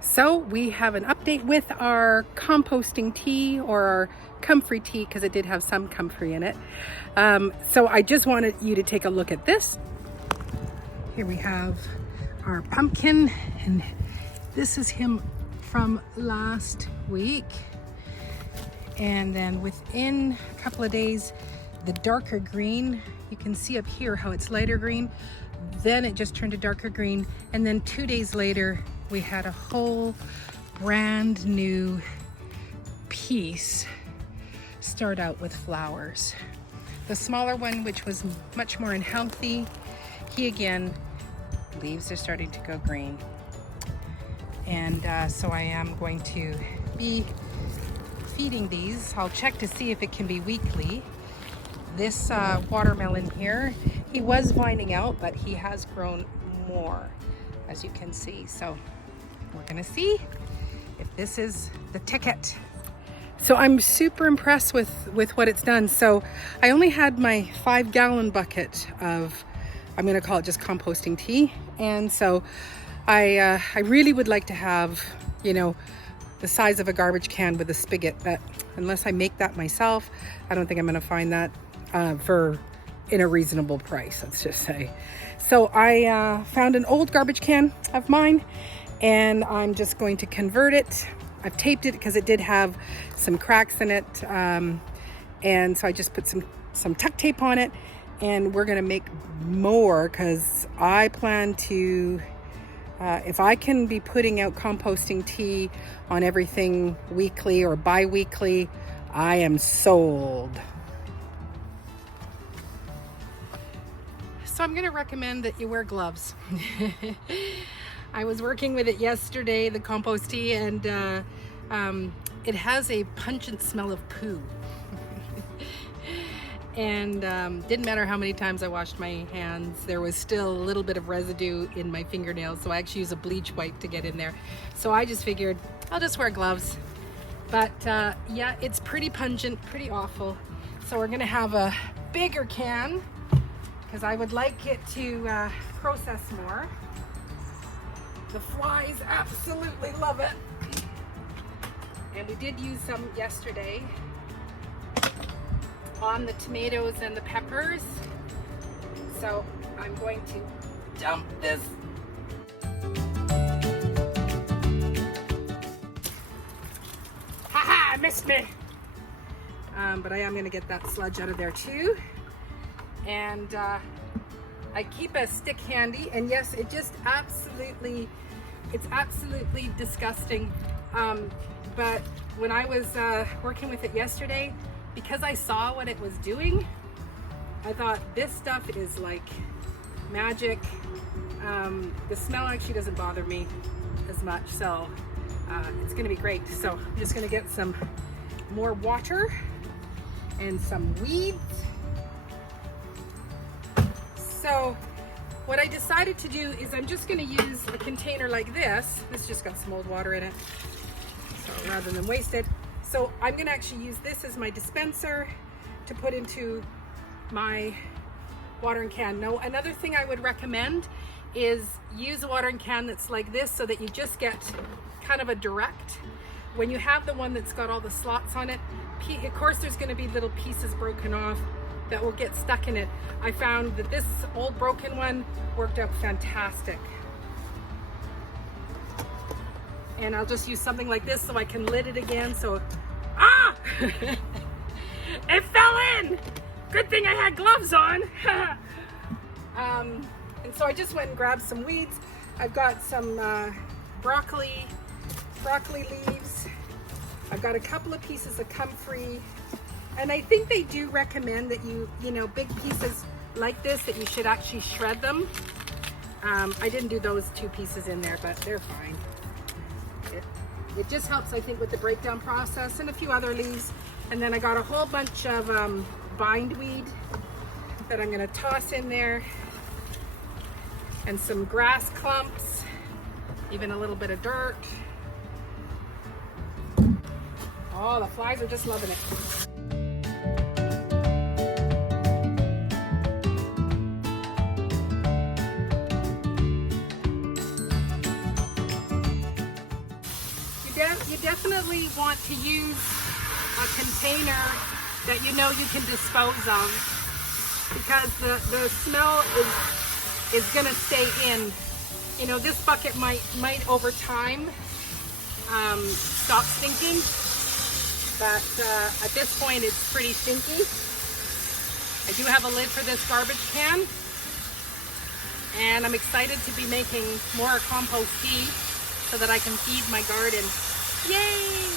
So we have an update with our composting tea, or our comfrey tea, because it did have some comfrey in it. So I just wanted you to take a look at this. Here we have our pumpkin, and this is him from last week. And then within a couple of days, the darker green, you can see up here how it's lighter green, then it just turned to darker green, and then 2 days later we had a whole brand new piece start out with flowers. The smaller one, which was much more unhealthy, he again, leaves are starting to go green. And so I am going to be feeding these. I'll check to see if it can be weekly. This watermelon here, he was vining out, but he has grown more, as you can see. So we're gonna see if this is the ticket. So I'm super impressed with what it's done. So I only had my 5-gallon bucket of, I'm gonna call it just composting tea. And so I really would like to have, you know, the size of a garbage can with a spigot, but unless I make that myself, I don't think I'm gonna find that in a reasonable price, let's just say. So I found an old garbage can of mine, and I'm just going to convert it. I've taped it because it did have some cracks in it, and so I just put some tuck tape on it, and we're gonna make more because I plan to, if I can be putting out composting tea on everything weekly or bi-weekly, I am sold. So I'm going to recommend that you wear gloves. I was working with it yesterday, the compost tea, and it has a pungent smell of poo. And didn't matter how many times I washed my hands, there was still a little bit of residue in my fingernails, so I actually use a bleach wipe to get in there. So I just figured I'll just wear gloves. But yeah, it's pretty pungent, pretty awful. So we're gonna have a bigger can because I would like it to process more. The flies absolutely love it. And we did use some yesterday on the tomatoes and the peppers. So I'm going to dump this. Haha, I missed me. But I am gonna get that sludge out of there too. And I keep a stick handy, and yes, it just absolutely, it's absolutely disgusting. But when I was working with it yesterday, because I saw what it was doing, I thought this stuff is like magic. The smell actually doesn't bother me as much, so it's gonna be great. So I'm just gonna get some more water and some weeds. So what I decided to do is I'm just gonna use a container like this. This just got some old water in it, so rather than waste it. So I'm gonna actually use this as my dispenser to put into my watering can. Now, another thing I would recommend is use a watering can that's like this, so that you just get kind of a direct. When you have the one that's got all the slots on it, of course there's gonna be little pieces broken off that will get stuck in it. I found that this old broken one worked out fantastic. And I'll just use something like this so I can lid it again. So, it fell in! Good thing I had gloves on. And so I just went and grabbed some weeds. I've got some broccoli leaves. I've got a couple of pieces of comfrey. And I think they do recommend that you know, big pieces like this, that you should actually shred them. I didn't do those 2 pieces in there, but they're fine. It just helps, I think, with the breakdown process, and a few other leaves. And then I got a whole bunch of bindweed that I'm gonna toss in there, and some grass clumps, even a little bit of dirt. Oh, the flies are just loving it. you definitely want to use a container that you know you can dispose of, because the smell is gonna stay in. You know, this bucket might over time stop stinking, but at this point it's pretty stinky. I do have a lid for this garbage can, and I'm excited to be making more compost tea so that I can feed my garden. Yay!